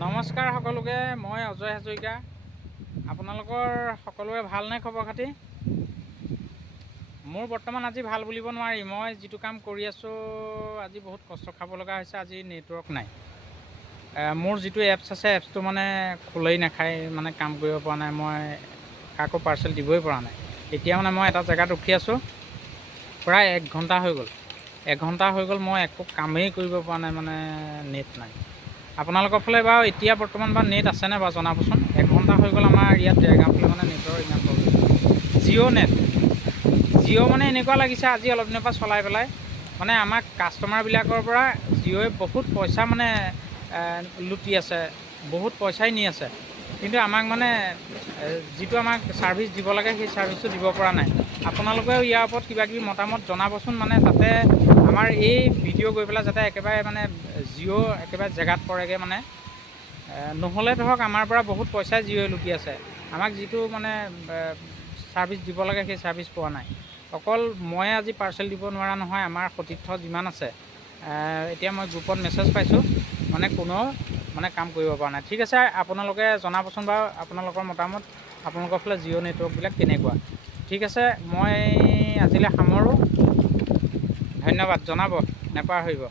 নমস্কাৰ সকলোকে। মই অজয় হাজৰিকা। আপোনালোকৰ সকলোৰে ভালনে খবৰ খাতি? মোৰ বৰ্তমান আজি ভাল বুলিব নোৱাৰি। মই যিটো কাম কৰি আছোঁ আজি বহুত কষ্ট খাব লগা হৈছে। আজি নেটৱৰ্ক নাই। মোৰ যিটো এপছ আছে এপছটো মানে খোলেই নাখায়, মানে কাম কৰিব পৰা নাই। মই কাকো পাৰ্চেল দিবই পৰা নাই। এতিয়া মানে মই এটা জেগাত ৰখি আছোঁ, প্ৰায় 1 ঘণ্টা হৈ গ'ল। 1 ঘণ্টা হৈ গ'ল মই একো কামেই কৰিব পৰা নাই, মানে নেট নাই। আপোনালোকৰ ফালে বাৰু এতিয়া বৰ্তমান বাৰু নেট আছেনে বাৰু জনাবচোন। 1 ঘণ্টা হৈ গ'ল আমাৰ ইয়াত দেৰগাঁও ফালে মানে নেটৰ ইমান প্ৰব্লেম। জিঅ' নেট, জিঅ' মানে এনেকুৱা লাগিছে আজি অলপ দিনৰ পৰা চলাই পেলাই মানে আমাক কাষ্টমাৰবিলাকৰ পৰা জিঅ'ই বহুত পইচা মানে লুটি আছে, বহুত পইচাই নি আছে। কিন্তু আমাক মানে যিটো আমাক ছাৰ্ভিচ দিব লাগে সেই ছাৰ্ভিচটো দিব পৰা নাই। আপোনালোকেও ইয়াৰ ওপৰত কিবাকিবি মতামত জনাবচোন, মানে যাতে আমাৰ এই ভিডিঅ' গৈ পেলাই যাতে একেবাৰে মানে জিঅ' একেবাৰে জেগাত পৰেগৈ। মানে নহ'লে ধৰক আমাৰ পৰা বহুত পইচাই জিঅ'ই লুটি আছে। আমাক যিটো মানে ছাৰ্ভিচ দিব লাগে সেই ছাৰ্ভিচ পোৱা নাই। অকল ময়ে আজি পাৰ্চেল দিব নোৱাৰা নহয়, আমাৰ সতীৰ্থ যিমান আছে এতিয়া মই গ্ৰুপত মেছেজ পাইছোঁ, মানে কোনেও মানে কাম কৰিব পৰা নাই। ঠিক আছে, আপোনালোকে জনাবচোন বাৰু আপোনালোকৰ মতামত। আপোনালোকৰ ফালে জিঅ' নেটৱৰ্কবিলাক কেনেকুৱা? ঠিক আছে, মই আজিলৈ সামৰোঁ। ধন্যবাদ। জনাব, নেপাহৰিব।